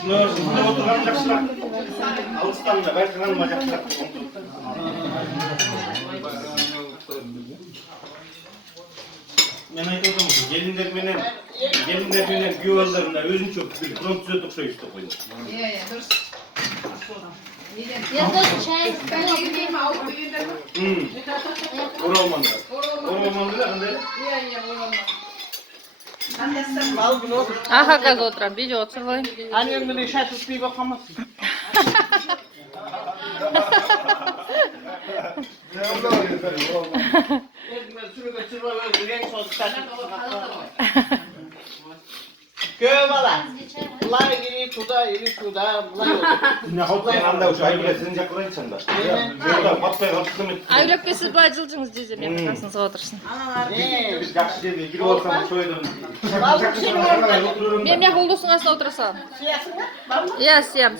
Şunu oturgan жақсырақ. Алыстан да байқағаныма жақсырақ. Men aytып отырмын, gelinler менен күйеулеріне өзүнчө бир фронт окшой иштеп койду. Дұрыс. Ердос чай. Оралманда да кандай? Aha gaz oturan, bir oturmayın. Annem beni şartsız bir bakamazsın. Köy bala. Bunlar geri tuda, yeri tuda, bunlar yok. Ne hoplayın anda uçağı bile sizin jakıran içinde. Burada patlayı kaptım ettim. Aylak siz bacılcınız diyeceğim, yakasınıza otursun. Biz jakşı dedi, giri olsam soydum. Benim yak oldusun aslında oturasam. Siyasın mı? Ya siyam.